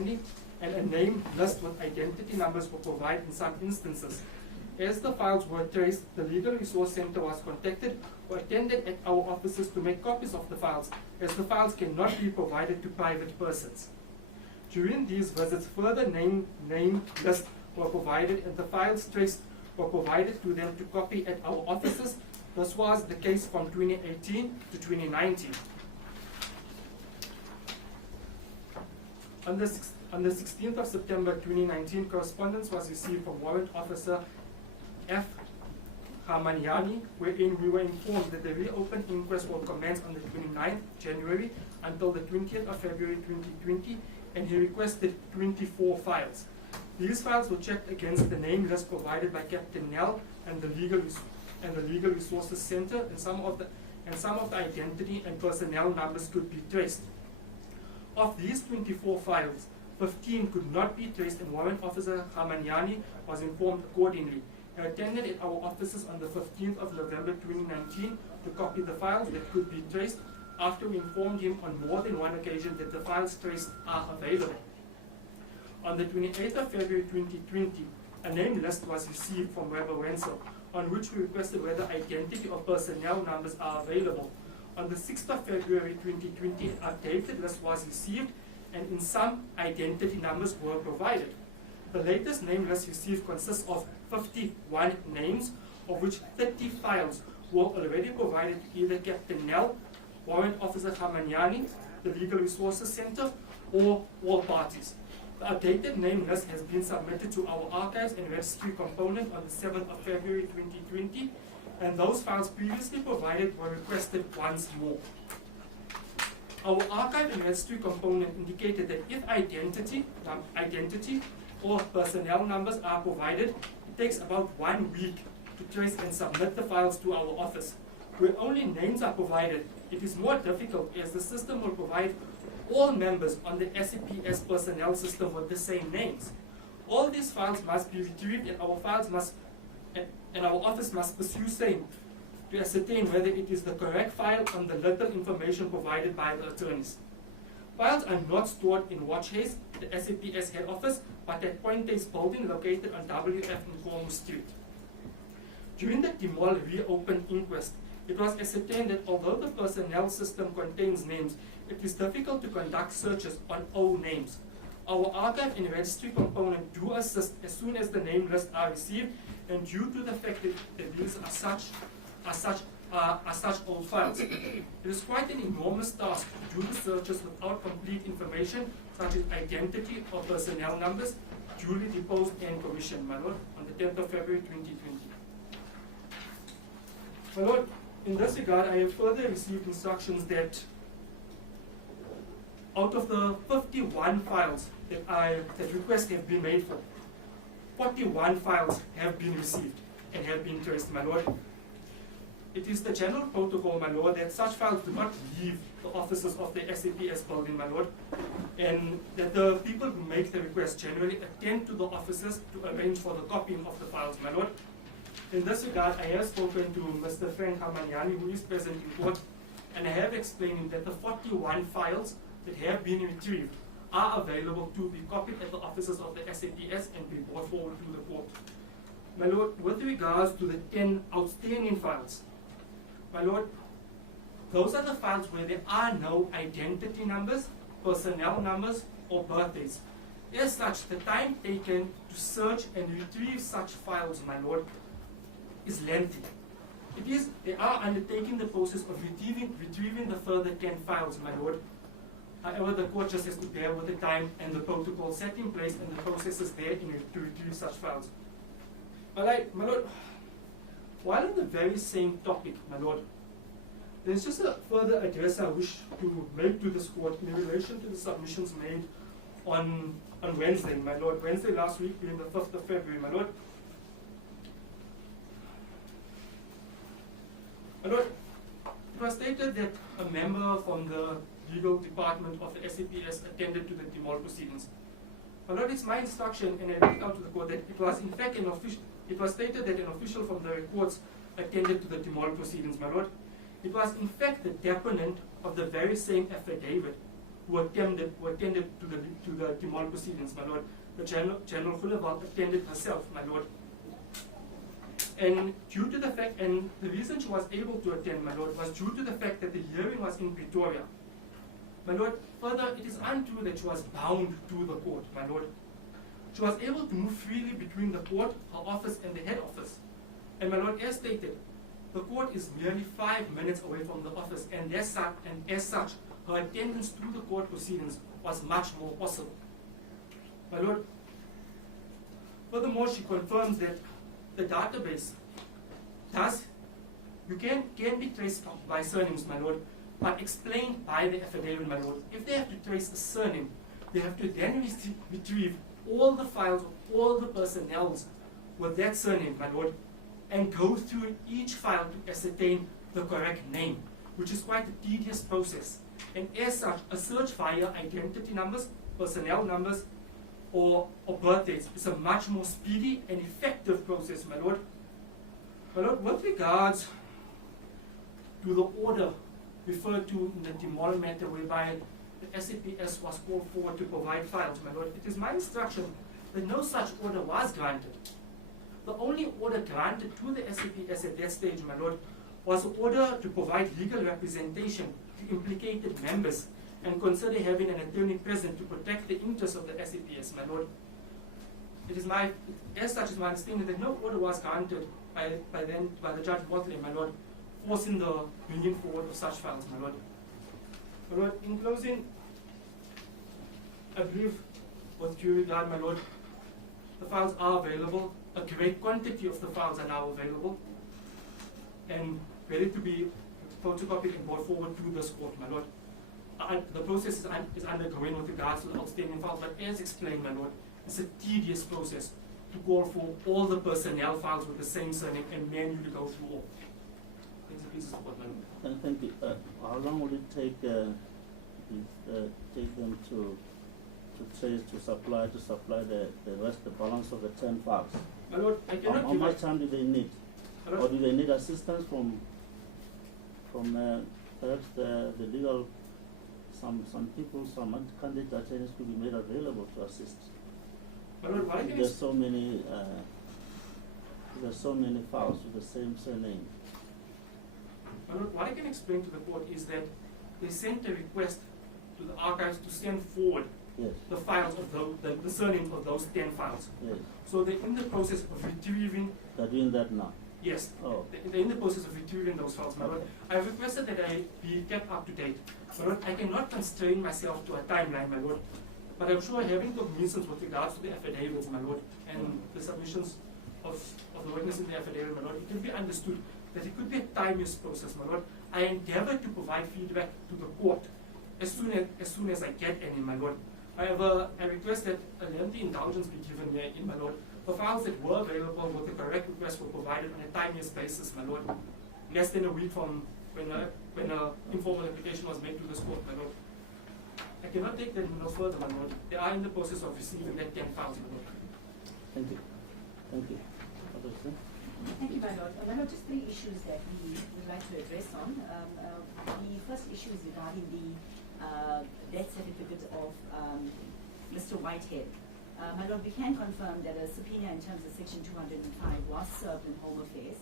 and a name list with identity numbers were provided in some instances. As the files were traced, the Legal Resource Center was contacted or attended at our offices to make copies of the files, as the files cannot be provided to private persons. During these visits, further name lists were provided and the files traced were provided to them to copy at our offices. This was the case from 2018 to 2019. On the 16th of September 2019, correspondence was received from Warrant Officer F. Hamaniani, wherein we were informed that the reopened inquest will commence on the 29th January until the 20th of February 2020, and he requested 24 files. These files were checked against the name list provided by Captain Nell and the Legal Resources Center, and some of the identity and personnel numbers could be traced. Of these 24 files, 15 could not be traced, and Warrant Officer Hamaniani was informed accordingly. He attended at our offices on the 15th of November 2019 to copy the files that could be traced, after we informed him on more than one occasion that the files traced are available. On the 28th of February 2020, a name list was received from Weber Wenzel, on which we requested whether identity or personnel numbers are available. On the 6th of February 2020, an updated list was received, and in some, identity numbers were provided. The latest name list received consists of 51 names, of which 30 files were already provided to either Captain Nell, Warrant Officer Hamaniani, the Legal Resources Center, or all parties. The updated name list has been submitted to our Archives and Registry component on the 7th of February 2020, and those files previously provided were requested once more. Our Archive and Registry component indicated that if identity or personnel numbers are provided, it takes about 1 week to trace and submit the files to our office. Where only names are provided, it is more difficult, as the system will provide all members on the SABC personnel system with the same names. All these files must be retrieved, and our office must pursue same to ascertain whether it is the correct file on the little information provided by the attorneys. Files are not stored in Watch Haste, the SABC head office, but at Point Haste building located on WF Nkomo Street. During the Timol reopened inquest, it was ascertained that although the personnel system contains names, it is difficult to conduct searches on all names. Our Archive and Registry component do assist as soon as the name lists are received, and due to the fact that these are such old files, it is quite an enormous task to do the searches without complete information such as identity or personnel numbers duly deposed and commissioned, my lord, on the 10th of February 2020. My lord, in this regard, I have further received instructions that out of the 51 files that requests have been made for, 41 files have been received and have been traced, my lord. It is the general protocol, my lord, that such files do not leave the offices of the SABC building, my lord, and that the people who make the request generally attend to the offices to arrange for the copying of the files, my lord. In this regard, I have spoken to Mr. Frank Hamaniani, who is present in court, and I have explained that the 41 files that have been retrieved are available to be copied at the offices of the SABC and be brought forward to the court. My lord, with regards to the 10 outstanding files, my lord, those are the files where there are no identity numbers, personnel numbers, or birthdays. As such, the time taken to search and retrieve such files, my lord, is lengthy. They are undertaking the process of retrieving the further 10 files, my lord. However, the court just has to bear with the time and the protocol set in place and the processes there to retrieve such files. My lord, while on the very same topic, my lord, there's just a further address I wish to make to this court in relation to the submissions made on Wednesday, my lord. Wednesday last week being the 5th of February, my lord. My lord, it was stated that a member from the legal department of the SABC attended to the Timol proceedings. My lord, it's my instruction, and I read it out to the court, that it was in fact an official. It was stated that an official from the records attended to the Timol proceedings, my lord. It was in fact the deponent of the very same affidavit who attended to the demol proceedings, my lord. The General Fullerveld attended herself, my lord. And due to the fact, and the reason she was able to attend, my lord, was due to the fact that the hearing was in Pretoria. My lord, further, it is untrue that she was bound to the court, my lord. She was able to move freely between the court, her office, and the head office. And my lord, as stated, the court is merely 5 minutes away from the office, and as such, her attendance to the court proceedings was much more possible. My lord, furthermore, she confirms that the database you can be traced by surnames, my lord, but explained by the affidavit, my lord. If they have to trace a surname, they have to then retrieve all the files of all the personnel with that surname, my lord, and go through each file to ascertain the correct name, which is quite a tedious process. And as such, a search via identity numbers, personnel numbers, or birth dates is a much more speedy and effective process, my lord. My lord, with regards to the order referred to in the demol matter whereby the SAPS was called forward to provide files, my lord, it is my instruction that no such order was granted. The only order granted to the SAPS at that stage, my lord, was an order to provide legal representation to implicated members and consider having an attorney present to protect the interests of the SAPS, my lord. It is as such is my understanding that no order was granted by the Judge Watley, my lord, forcing the bringing forward of such files, my lord. My lord, in closing, I believe with due regard, my lord, the files are available. A great quantity of the files are now available and ready to be photocopied and brought forward to this court, my lord. The process is undergoing with regards to the outstanding files, but as explained, my lord, it's a tedious process to call for all the personnel files with the same surname and manually go through all. Thank you. How long will it take them to trace, to supply the rest, the balance of the 10 files? My lord, I cannot how much time do they need? Or do they need assistance from perhaps the legal, some people, some candidate attorneys could be made available to assist? My lord, why there's so many files with the same surname. My lord, what I can explain to the court is that they sent a request to the archives to send forward the files of the surnames of those 10 files. Yes. So they're in the process of retrieving. They're doing that now? Yes. Oh. They're in the process of retrieving those files, my lord. I have requested that I be kept up to date. My lord, I cannot constrain myself to a timeline, my lord. But I'm sure having cognizance with regards to the affidavits, my lord, and the submissions of the witness in the affidavit, my lord, it can be understood that it could be a timeless process, my lord. I endeavor to provide feedback to the court as soon as I get any, my lord. However, I request that a lengthy indulgence be given here in, my lord. The files that were available with the correct request were provided on a timeless basis, my lord. Less than a week from when an informal application was made to this court, my lord. I cannot take that no further, my lord. They are in the process of receiving that 10 files, my lord. Thank you. Thank you. Thank you, my lord. My lord, just 3 issues that we would like to address on. The first issue is regarding the death certificate of Mr. Whitehead. My lord, we can confirm that a subpoena in terms of Section 205 was served in Home Affairs.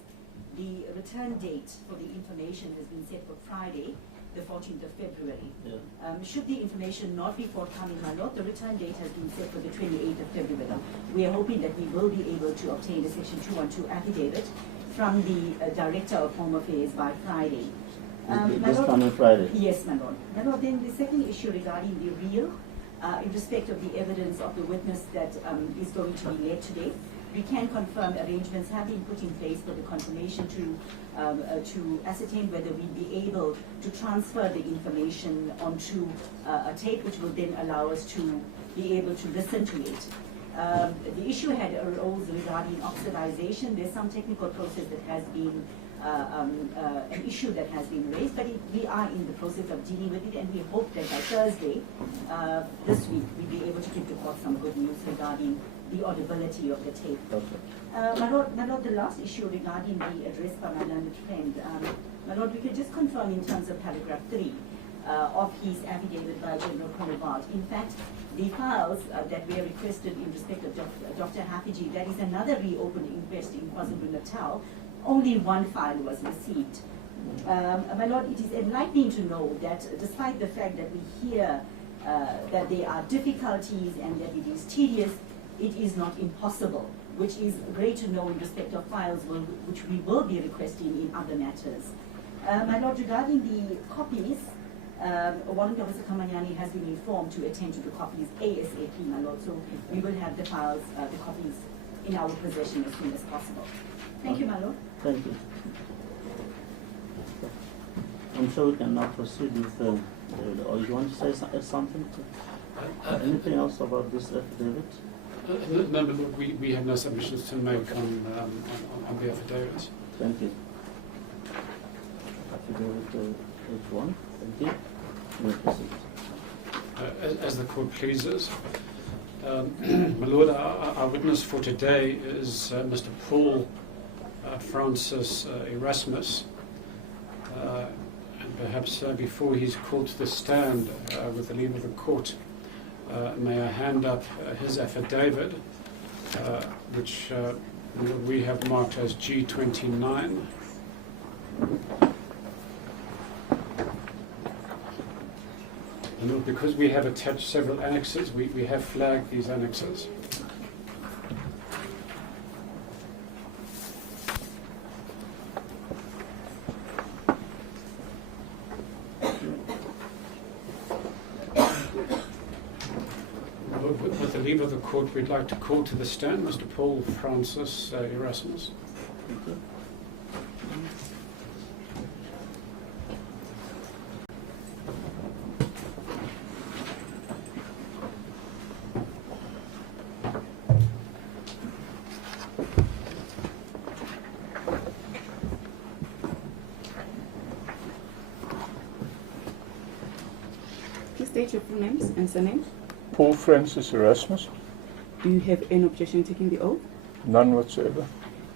The return date for the information has been set for Friday, the 14th of February. Yeah. Should the information not be forthcoming, my lord, the return date has been set for the 28th of February. We are hoping that we will be able to obtain a Section 212 affidavit from the Director of Home Affairs by Friday. This coming Friday? Yes, my lord. My lord, then the second issue regarding the reel, in respect of the evidence of the witness that is going to be led today, we can confirm arrangements have been put in place for the confirmation to ascertain whether we'll be able to transfer the information onto a tape, which will then allow us to be able to listen to it. The issue had arose regarding oxidization. There's some technical process that has been an issue that has been raised, but we are in the process of dealing with it, and we hope that by Thursday this week we'll be able to give the court some good news regarding the audibility of the tape. Okay. My Lord, the last issue regarding the address by my learned friend, my Lord, we could just confirm in terms of paragraph 3. of his affidavit by General Conrad. In fact, the files that were requested in respect of Dr. Hafiji, that is another reopened inquest in KwaZulu-Natal, only one file was received. My Lord, it is enlightening to know that despite the fact that we hear that there are difficulties and that it is tedious, it is not impossible, which is great to know in respect of files which we will be requesting in other matters. My Lord, regarding the copies, Warrant Officer Kamanyani has been informed to attend to the copies ASAP, my Lord, so we will have the files, the copies in our possession as soon as possible. Thank you, my Lord. Thank you. I'm sure we can now proceed with or you want to say something? Anything else about this affidavit? No, Lord, we have no submissions to make on the affidavits. Thank you. Affidavit H1. Thank you. You may proceed. As the court pleases. My Lord, our witness for today is Mr. Paul Francis Erasmus. And perhaps before he's called to the stand, with the leave of the court, may I hand up his affidavit, which we have marked as G29. And because we have attached several annexes, we have flagged these annexes. With the leave of the court, we'd like to call to the stand Mr. Paul Francis Erasmus. Thank you. Please state your full names and surname. Paul Francis Erasmus. Do you have any objection taking the oath? None whatsoever.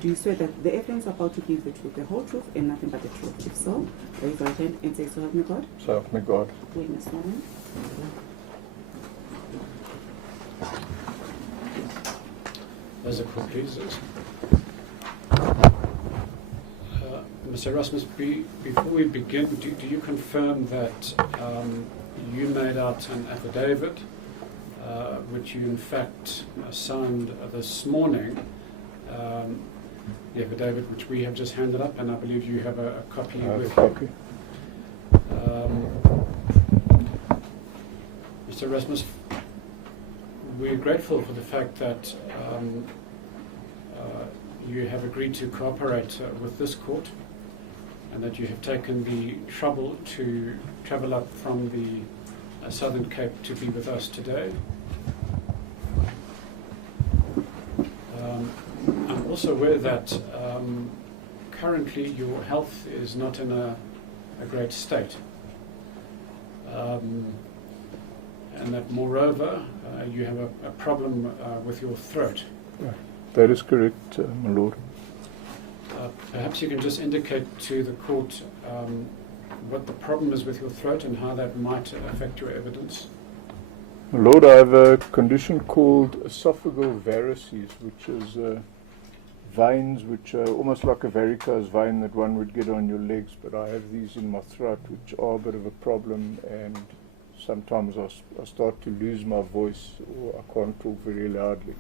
Do you swear that the evidence about to give the truth, the whole truth, and nothing but the truth? If so, raise your right hand and say, so help me God. So help me God. Witness sworn. As the court pleases. Mr. Erasmus, before we begin, do you confirm that you made out an affidavit, which you in fact signed this morning, the affidavit which we have just handed up, and I believe you have a copy with you. Copy. Mr. Erasmus, we're grateful for the fact that you have agreed to cooperate with this court, and that you have taken the trouble to travel up from the Southern Cape to be with us today. I'm also aware that currently your health is not in a great state, and that moreover you have a problem with your throat. Right. That is correct, my Lord. Perhaps you can just indicate to the court what the problem is with your throat and how that might affect your evidence. My Lord, I have a condition called esophageal varices, which is veins which are almost like a varicose vein that one would get on your legs, but I have these in my throat which are a bit of a problem, and sometimes I start to lose my voice, or I can't talk very loudly.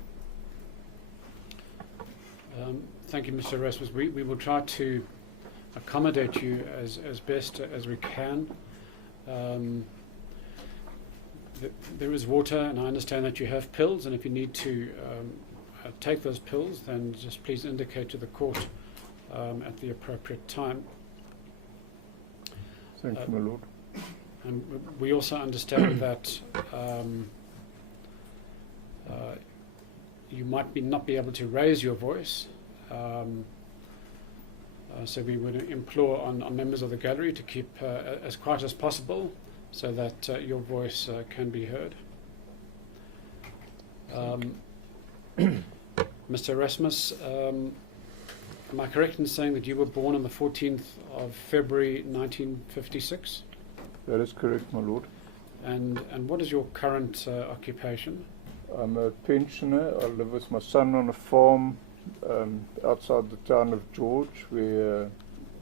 Thank you, Mr. Erasmus. We will try to accommodate you as best as we can. There is water, and I understand that you have pills, and if you need to take those pills, then just please indicate to the court at the appropriate time. Thank you, my Lord. And we also understand that you might not be able to raise your voice, so we would implore on members of the gallery to keep as quiet as possible so that your voice can be heard. Mr. Erasmus, am I correct in saying that you were born on the 14th of February 1956? That is correct, my lord. And what is your current occupation? I'm a pensioner. I live with my son on a farm outside the town of George, where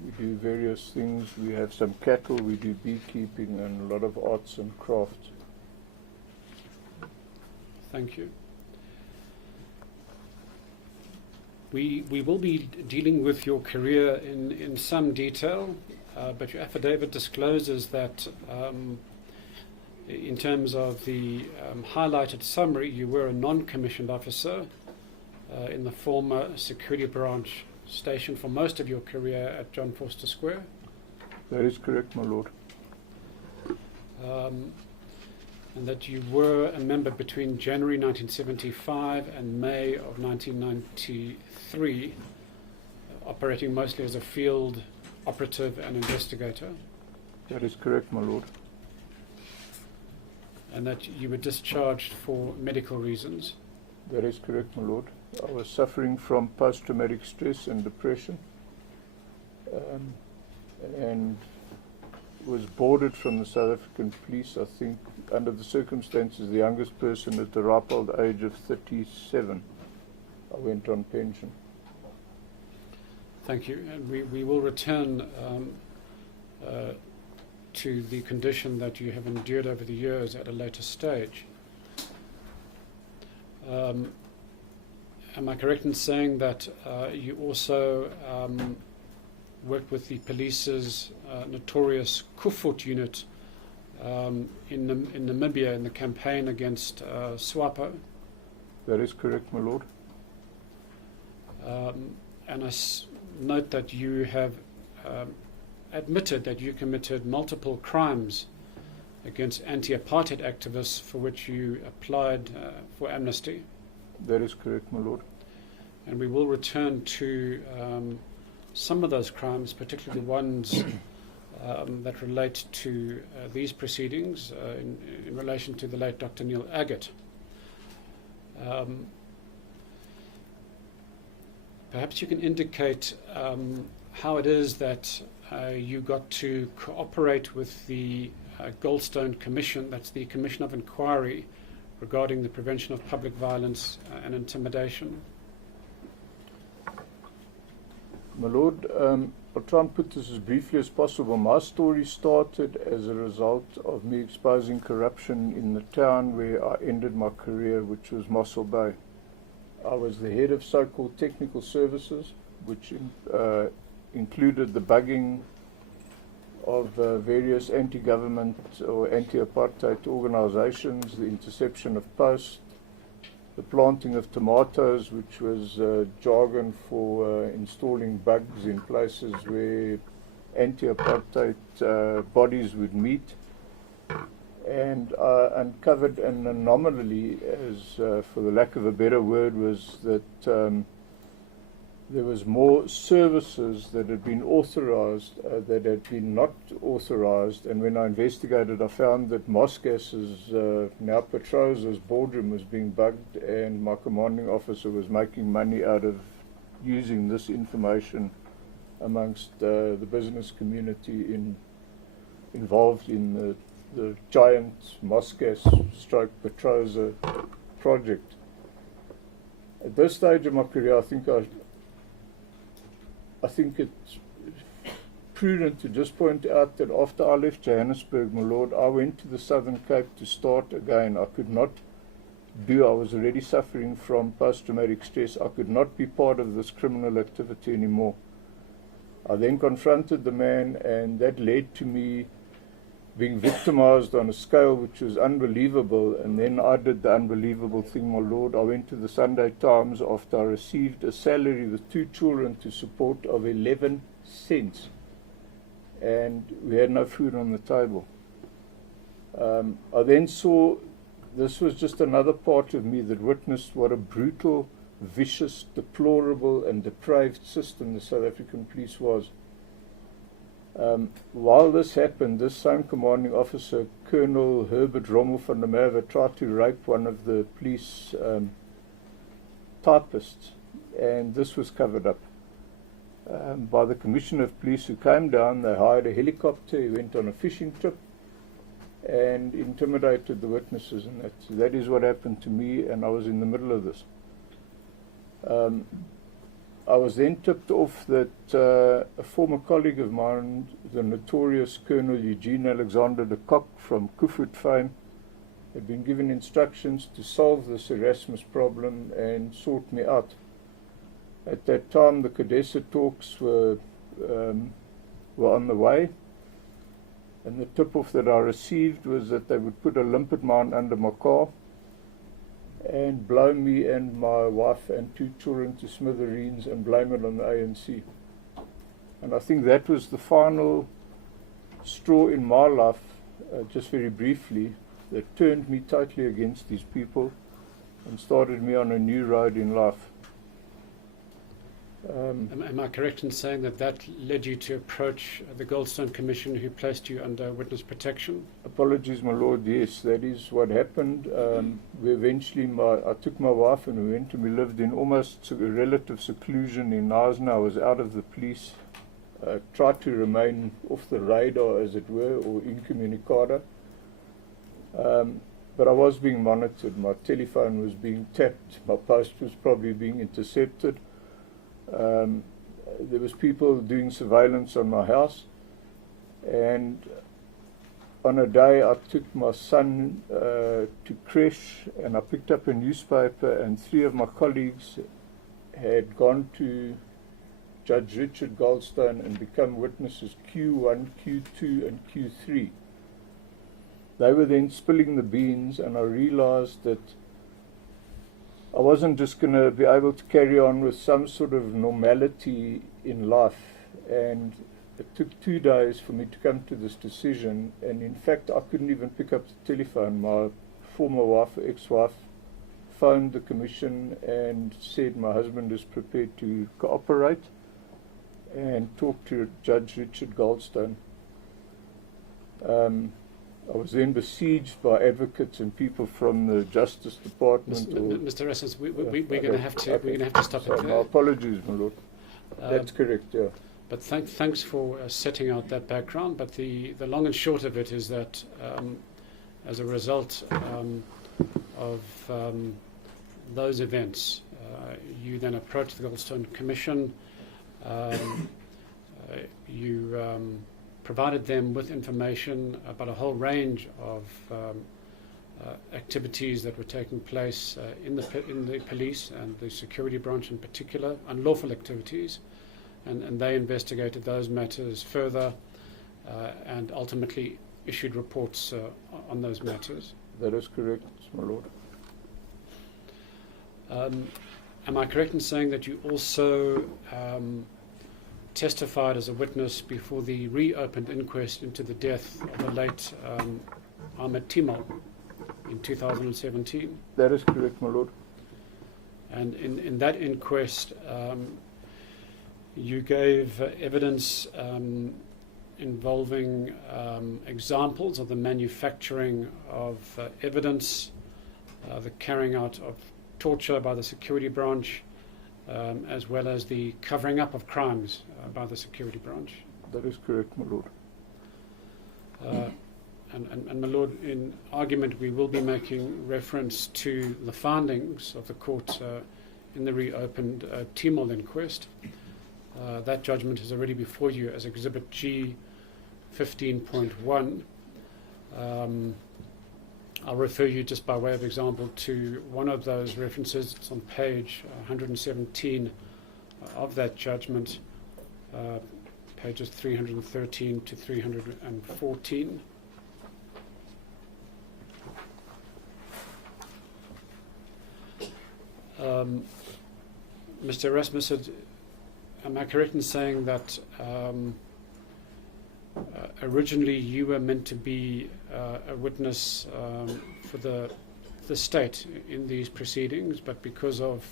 we do various things. We have some cattle, we do beekeeping, and a lot of arts and crafts. Thank you. We will be dealing with your career in some detail, but your affidavit discloses that in terms of the highlighted summary, you were a non-commissioned officer in the former security branch station for most of your career at John Vorster Square. That is correct, my lord. And that you were a member between January 1975 and May of 1993, operating mostly as a field operative and investigator. That is correct, my lord. And that you were discharged for medical reasons. That is correct, my lord. I was suffering from post-traumatic stress and depression, and was boarded from the South African police, I think, under the circumstances, the youngest person at the ripe old age of 37. I went on pension. Thank you. And we will return to the condition that you have endured over the years at a later stage. Am I correct in saying that you also worked with the police's notorious Kufut unit in Namibia in the campaign against SWAPO? That is correct, my lord. And I note that you have admitted that you committed multiple crimes against anti-apartheid activists for which you applied for amnesty. That is correct, my lord. And we will return to some of those crimes, particularly the ones that relate to these proceedings in relation to the late Dr. Neil Aggett. Perhaps you can indicate how it is that you got to cooperate with the Goldstone Commission, that's the Commission of Inquiry regarding the prevention of public violence and intimidation. My lord, I'll try and put this as briefly as possible. My story started as a result of me exposing corruption in the town where I ended my career, which was Mossel Bay. I was the head of so-called technical services, which included the bugging of various anti-government or anti-apartheid organizations, the interception of post, the planting of tomatoes, which was jargon for installing bugs in places where anti-apartheid bodies would meet. And uncovered an anomaly, as for the lack of a better word, was that there was more services that had been authorized that had been not authorized. And when I investigated, I found that Moscas's, now Petrosa's boardroom was being bugged, and my commanding officer was making money out of using this information amongst the business community involved in the giant Moscas/Petrosa project. At this stage of my career, I think it's prudent to just point out that after I left Johannesburg, my lord, I went to the Southern Cape to start again. I was already suffering from post-traumatic stress. I could not be part of this criminal activity anymore. I then confronted the man, and that led to me being victimized on a scale which was unbelievable. And then I did the unbelievable thing, my lord. I went to the Sunday Times after I received a salary with 2 children to support of 11 cents, and we had no food on the table. I then saw this was just another part of me that witnessed what a brutal, vicious, deplorable and depraved system the South African police was. While this happened, this same commanding officer, Colonel Herbert Rommel van der Merwe, tried to rape one of the police typists, and this was covered up by the Commissioner of Police, who came down. They hired a helicopter. He went on a fishing trip. and intimidated the witnesses, and that is what happened to me, and I was in the middle of this. I was then tipped off that a former colleague of mine, the notorious Colonel Eugene Alexander de Kock from Kufut fame, had been given instructions to solve this Erasmus problem and sort me out. At that time, the Cadessa talks were on the way, and the tip-off that I received was that they would put a limpet mine under my car and blow me and my wife and 2 children to smithereens and blame it on the ANC. And I think that was the final straw in my life, just very briefly, that turned me totally against these people and started me on a new road in life. Am I correct in saying that that led you to approach the Goldstone Commission, who placed you under witness protection? Apologies, my lord. Yes, that is what happened. We eventually, I took my wife and we went and we lived in almost a relative seclusion in Knysna. I was out of the police, tried to remain off the radar, as it were, or incommunicado. But I was being monitored. My telephone was being tapped. My post was probably being intercepted. There was people doing surveillance on my house, and on a day I took my son to creche, and I picked up a newspaper, and 3 of my colleagues had gone to Judge Richard Goldstone and become witnesses Q1, Q2 and Q3. They were then spilling the beans, and I realized that I wasn't just going to be able to carry on with some sort of normality in life, and it took 2 days for me to come to this decision, and in fact I couldn't even pick up the telephone. My former wife, ex-wife, phoned the commission and said my husband is prepared to cooperate and talk to Judge Richard Goldstone. I was then besieged by advocates and people from the Justice Department. Mr. Rasmus, we're going to have to stop it My there. apologies, my lord. That's correct, yeah. But thanks for setting out that background. But the long and short of it is that as a result of those events, you then approached the Goldstone Commission. You provided them with information about a whole range of activities that were taking place in the police and the security branch in particular, unlawful activities, and they investigated those matters further and ultimately issued reports on those matters. That is correct, my lord. Am I correct in saying that you also testified as a witness before the reopened inquest into the death of the late Ahmed Timol in 2017? That is correct, my lord. And in that inquest, you gave evidence involving examples of the manufacturing of evidence, the carrying out of torture by the security branch, as well as the covering up of crimes by the security branch. That is correct, my lord. And my lord, in argument we will be making reference to the findings of the court in the reopened Timol inquest. That judgment is already before you as Exhibit G 15.1. I'll refer you just by way of example to one of those references. It's on page 117 of that judgment, pages 313 to 314. Mr. Erasmus, am I correct in saying that originally you were meant to be a witness for the state in these proceedings, but because of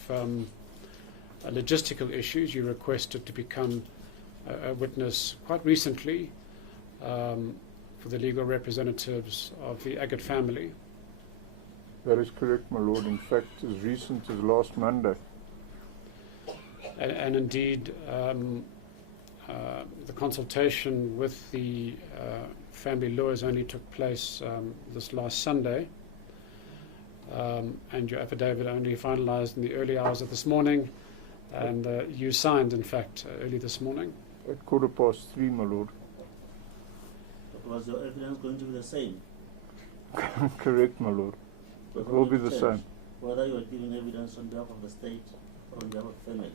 logistical issues you requested to become a witness quite recently for the legal representatives of the Aggett family? That is correct, my lord. In fact, as recent as last Monday. And indeed, the consultation with the family lawyers only took place this last Sunday, and your affidavit only finalised in the early hours of this morning, and you signed, in fact, early this morning. At 3:15, my lord. But was your evidence going to be the same? Correct, my lord. But It will be the same. Whether you are giving evidence on behalf of the state or on behalf of family.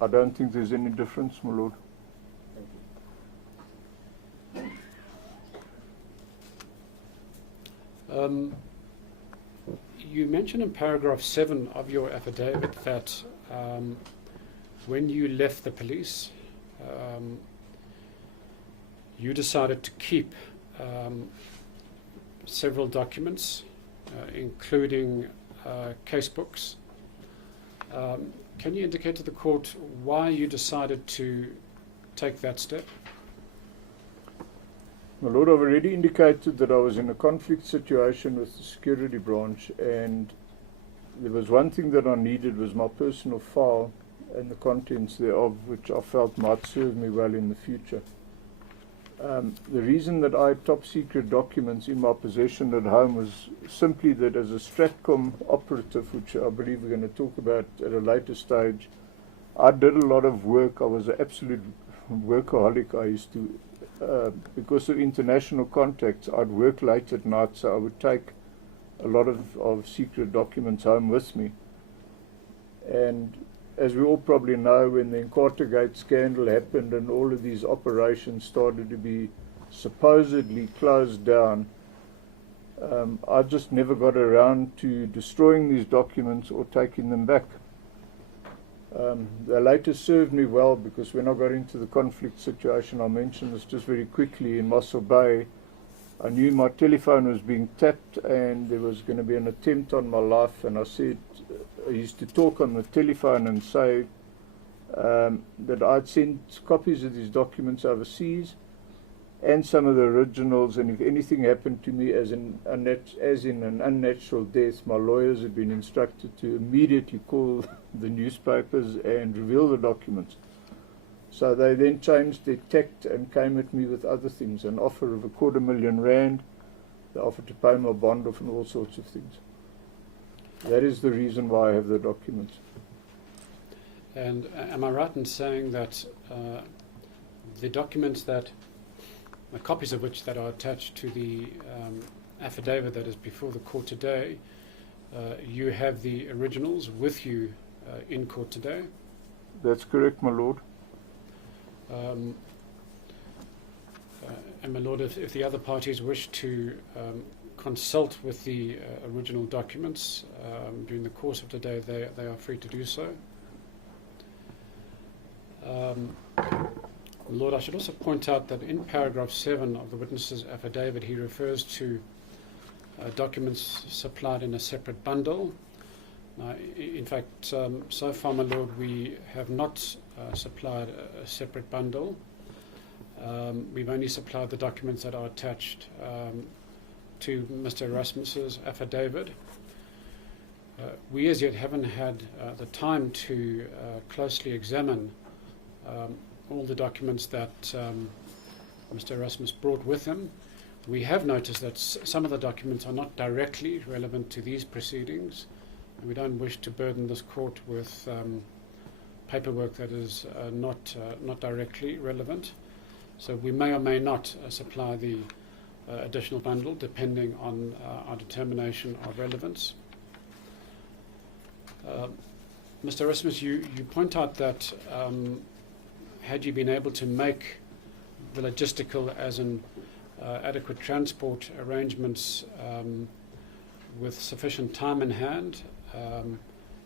I don't think there's any difference, my lord. Thank you. You mention in paragraph 7 of your affidavit that when you left the police, you decided to keep several documents, including casebooks. Can you indicate to the court why you decided to take that step? My lord, I've already indicated that I was in a conflict situation with the security branch, and there was one thing that I needed was my personal file and the contents thereof, which I felt might serve me well in the future. The reason that I had top secret documents in my possession at home was simply that as a Stratcom operative, which I believe we're going to talk about at a later stage, I did a lot of work. I was an absolute workaholic. I used to, because of international contacts, I'd work late at night, so I would take a lot of secret documents home with me. And as we all probably know, when the Inquest scandal happened and all of these operations started to be supposedly closed down, I just never got around to destroying these documents or taking them back. They later served me well, because when I got into the conflict situation, I mentioned this just very quickly, in Mossel Bay, I knew my telephone was being tapped and there was going to be an attempt on my life, and I used to talk on the telephone and say that I'd sent copies of these documents overseas and some of the originals, and if anything happened to me as in an unnatural death, my lawyers had been instructed to immediately call the newspapers and reveal the documents. So they then changed their tact and came at me with other things, an offer of R250,000, they offered to pay my bond off, and all sorts of things. That is the reason why I have the documents. And am I right in saying that the documents the copies of which that are attached to the affidavit that is before the court today, you have the originals with you in court today? That's correct, my lord. And my lord, if the other parties wish to consult with the original documents during the course of today, they are free to do so. Lord, I should also point out that in paragraph 7 of the witness's affidavit, he refers to documents supplied in a separate bundle. In fact, so far, my lord, we have not supplied a separate bundle. We've only supplied the documents that are attached to Mr. Erasmus's affidavit. We as yet haven't had the time to closely examine all the documents that Mr. Erasmus brought with him. We have noticed that some of the documents are not directly relevant to these proceedings, and we don't wish to burden this court with paperwork that is not directly relevant. So we may or may not supply the additional bundle, depending on our determination of relevance. Mr. Erasmus, you point out that had you been able to make the logistical, as in adequate transport arrangements with sufficient time in hand,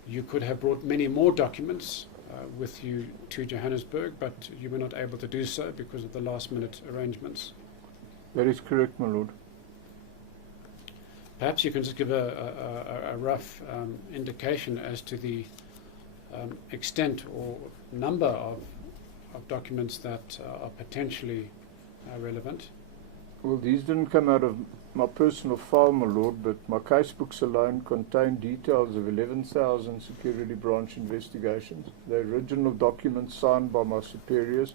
you could have brought many more documents with you to Johannesburg, but you were not able to do so because of the last-minute arrangements. That is correct, my lord. Perhaps you can just give a rough indication as to the extent or number of documents that are potentially relevant. Well, these didn't come out of my personal file, my lord, but my casebooks alone contain details of 11,000 security branch investigations. The original documents signed by my superiors,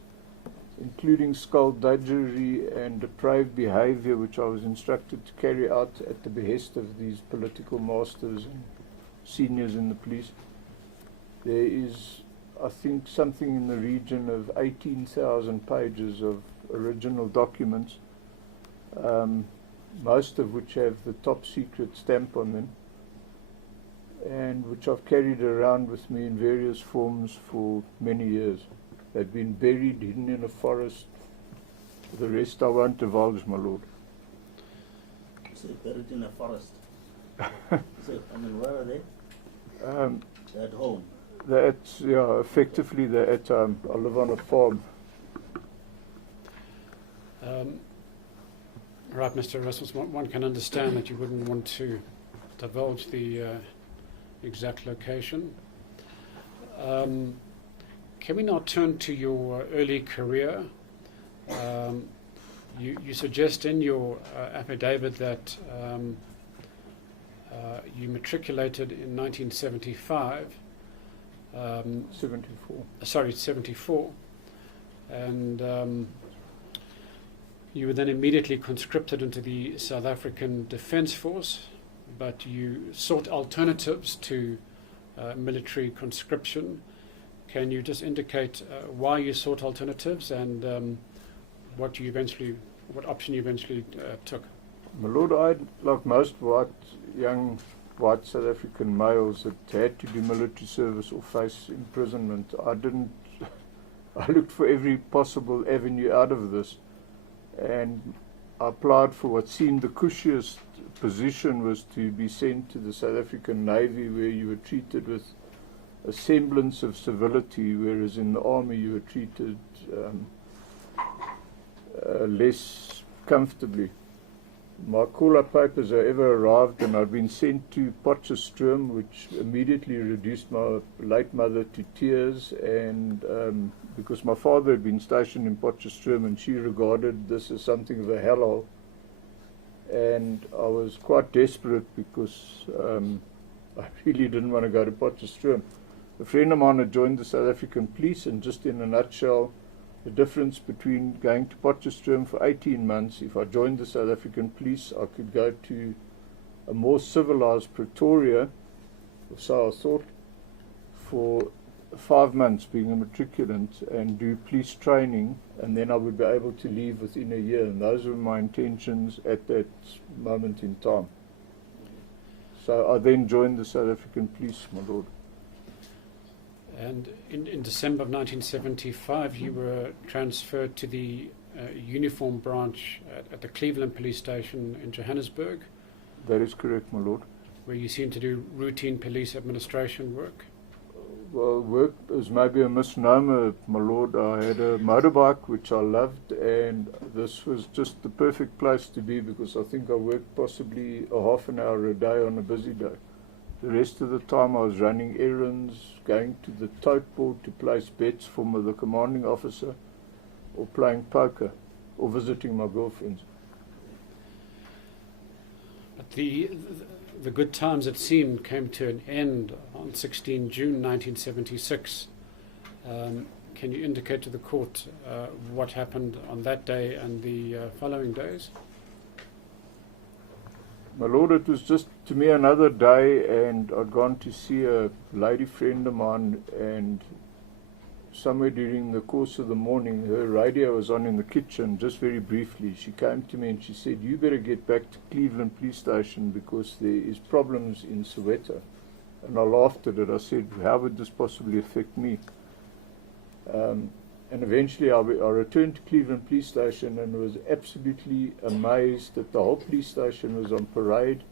including skullduggery and depraved behavior, which I was instructed to carry out at the behest of these political masters and seniors in the police. There is, I think, something in the region of 18,000 pages of original documents, most of which have the top secret stamp on them, and which I've carried around with me in various forms for many years. They've been buried, hidden in a forest. The rest I won't divulge, my lord. So buried in a forest. So, I mean, where are they? At home. They're at, yeah, effectively they're at home. I live on a farm. Right, Mr. Erasmus, one can understand that you wouldn't want to divulge the exact location. Can we now turn to your early career? You suggest in your affidavit that you matriculated in 1975. 74. Sorry, 74. And you were then immediately conscripted into the South African Defence Force, but you sought alternatives to military conscription. Can you just indicate why you sought alternatives and what option you eventually took? My lord, I, like most young white South African males that had to do military service or face imprisonment, I looked for every possible avenue out of this, and I applied for what seemed the cushiest position, was to be sent to the South African Navy, where you were treated with a semblance of civility, whereas in the army you were treated less comfortably. My call-up papers, however, arrived, and I'd been sent to Potchefstroom, which immediately reduced my late mother to tears, and because my father had been stationed in Potchefstroom, and she regarded this as something of a hellhole, and I was quite desperate because I really didn't want to go to Potchefstroom. A friend of mine had joined the South African police, and just in a nutshell, the difference between going to Potchefstroom for 18 months, if I joined the South African police, I could go to a more civilized Pretoria, or so I thought, for 5 months being a matriculant and do police training, and then I would be able to leave within a year. And those were my intentions at that moment in time. So I then joined the South African police, my lord. And in December of 1975, you were transferred to the uniform branch at the Cleveland police station in Johannesburg. That is correct, my lord. Where you seemed to do routine police administration work. Well, work is maybe a misnomer, my lord. I had a motorbike which I loved, and this was just the perfect place to be, because I think I worked possibly a half an hour a day on a busy day. The rest of the time I was running errands, going to the tote board to place bets for the commanding officer, or playing poker, or visiting my girlfriends. But the good times, it seemed, came to an end on 16 June 1976. Can you indicate to the court what happened on that day and the following days? My lord, it was just to me another day, and I'd gone to see a lady friend of mine, and somewhere during the course of the morning, her radio was on in the kitchen, just very briefly. She came to me and she said, "You better get back to Cleveland police station because there is problems in Soweto." And I laughed at it. I said, "How would this possibly affect me?" And eventually I returned to Cleveland police station and was absolutely amazed that the whole police station was on parade.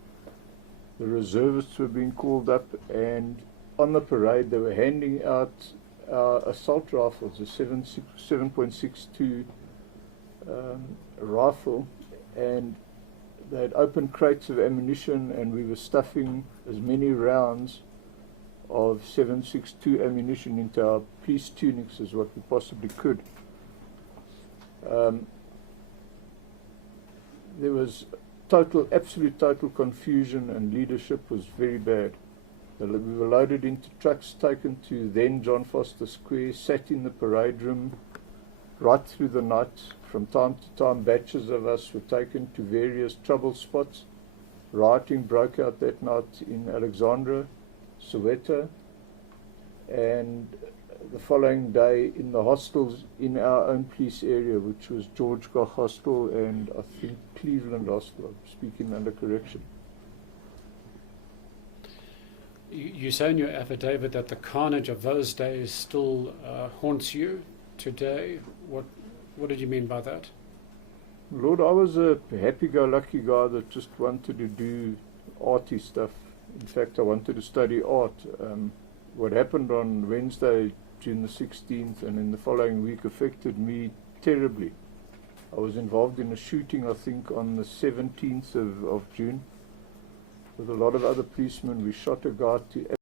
The reservists were being called up, and on the parade they were handing out assault rifles, a 7.62 rifle, and they had opened crates of ammunition, and we were stuffing as many rounds of 7.62 ammunition into our police tunics as what we possibly could. There was absolute total confusion, and leadership was very bad. We were loaded into trucks, taken to then John Foster Square, sat in the parade room, right through the night. From time to time, batches of us were taken to various trouble spots. Rioting broke out that night in Alexandra, Soweto, and the following day in the hostels in our own police area, which was George Koch Hostel and I think Cleveland Hostel, I'm speaking under correction. You say in your affidavit that the carnage of those days still haunts you today. What did you mean by that? Lord, I was a happy-go-lucky guy that just wanted to do arty stuff. In fact, I wanted to study art. What happened on Wednesday, June the 16th, and in the following week affected me terribly. I was involved in a shooting, I think, on the 17th of June. With a lot of other policemen, we shot a guy to